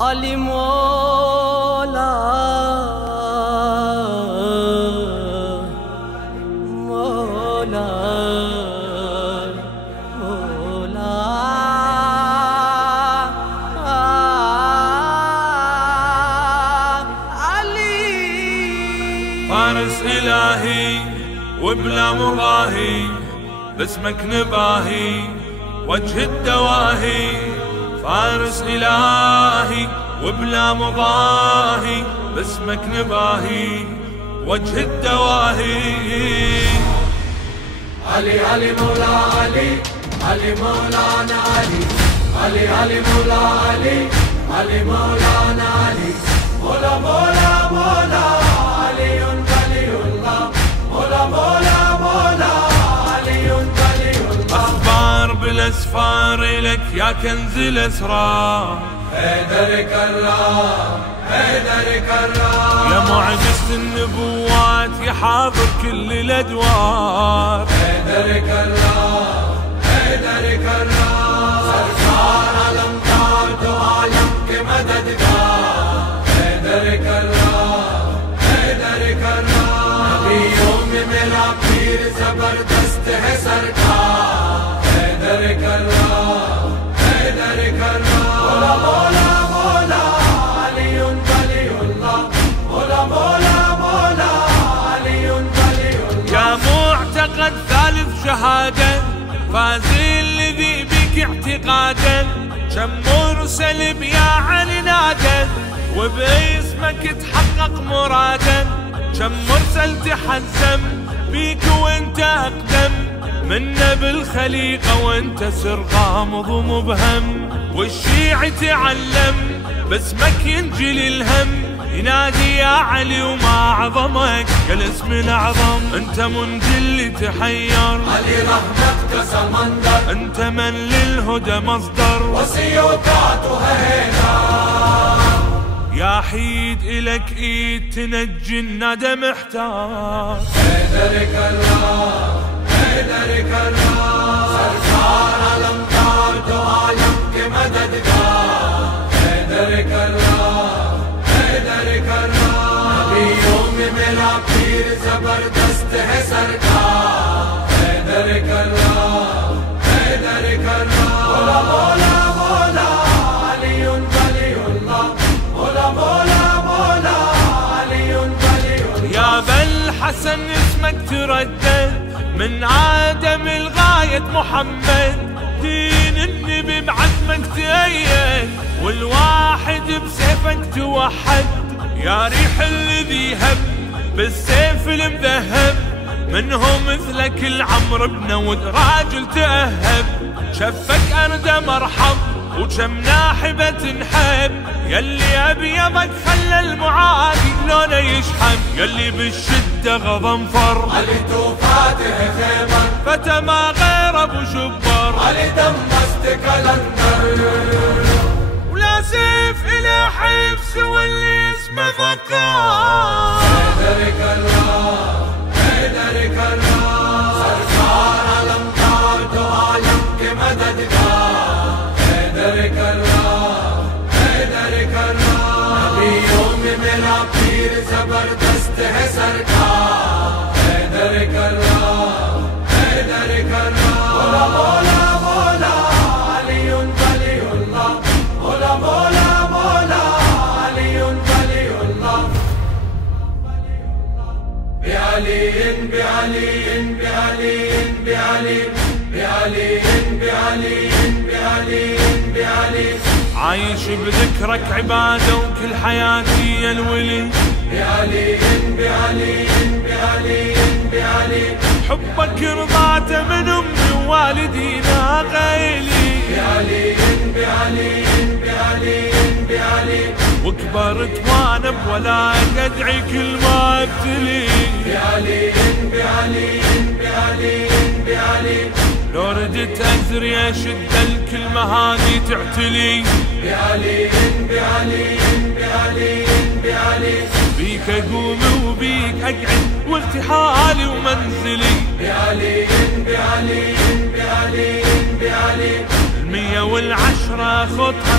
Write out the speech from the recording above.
علي مولا مولا مولا علي فارس إلهي وبلا مضاهي باسمك نباهي وجه الدواهي. فارس إلهي وبلا مضاهي باسمك نباهي وجه الدواهي. علي علي مولا علي علي مولانا علي علي علي مولا علي علي مولانا علي مولا مولا مولا علي ولي الله مولا مولا مولا علي ولي الله. أخبار بالأسفار لك يا كنز الأسرار حيدر كرام حيدر كرام يا معجزة النبوات يا حاضر كل الأدوار. حيدر كرام حيدر كرام سركار الأمطار تعلم كمددگار. حيدر كرام حيدر كرام نبی يوم میرا پیر زبردست ہے سرکار. حيدر كرام حيدر كرام مولا مولا مولا علي ولي الله مولا مولا مولا علي ولي الله. يا معتقد ثالث شهادة فاز الذي بك اعتقادا. كم مرسل بيا علي نادى وباسمك تحقق مرادا. كم مرسل تحزم بيك وانت اقدم منا بالخليقة وانت سر غامض ومبهم. والشيع تعلم باسمك ينجل الهم ينادي يا علي وما اعظمك كالاسم الاعظم. انت منجل تحير علي رحمتك سمندر انت من للهدى مصدر وسيوطاتها هنا. يا حيد الك ايد تنجي الندى محتار. حيدر كرام حيدر كرام سركار الامطار تعلم كمددگار. حيدر كرام حيدر كرام نبی يوم میرا پیر زبردست ہے سرکار. حيدر كرام حيدر كرام مولا مولا مولا علي ولي الله مولا مولا مولا علي ولي الله. يا بالحسن اسمك تردد من آدم لغاية محمد. دين النبي بعزمك تأيد والواحد بسيفك توحد. يا ريح الذي هب بالسيف المذهب منهم مثلك العمر بن ود راجل تأهب. شفك أرض مرحب وكم ناحبة تنحب. يلي أبيضك خلى المعادي لونه يشحب. يلي بالشدة غضنفر علي توفاته خيبر فتى ما غير ابو شبر. علي دمست كالندر ولا سيف الى حفظ واللي اسمه فقار. حيدر كرام حيدر كرام سركار الامطار تعلم كمددگار. حيدر كرام حيدر كرام نبی يوم میرا پیر زبردست ہے سرکار. حيدر كرام حيدر كرام مولا مولا مولا علي ولي الله مولا مولا مولا علي ولي الله. بعلي بعلي بعلي بعلي بعلي بعلي بعلي بعلي عايش بذكرك عبادة وكل حياتي يا الولي. بعلي بعلي بعلي بعلي حبك رضعته من امي ووالدينا غيلي. بعلي بعلي بعلي بعلي وكبرت وانا بولا ادعي كل ما ابتلي. بعلي بعلي بعلي بعلي لو ردت ازري اشد الكلمة هذه تعتلي. بعلي بعلي بعلي بعلي بيك اقوم وبيك اقعد وارتحالي ومنزلي. بعلي بعلي بعلي بعلي 110 خطها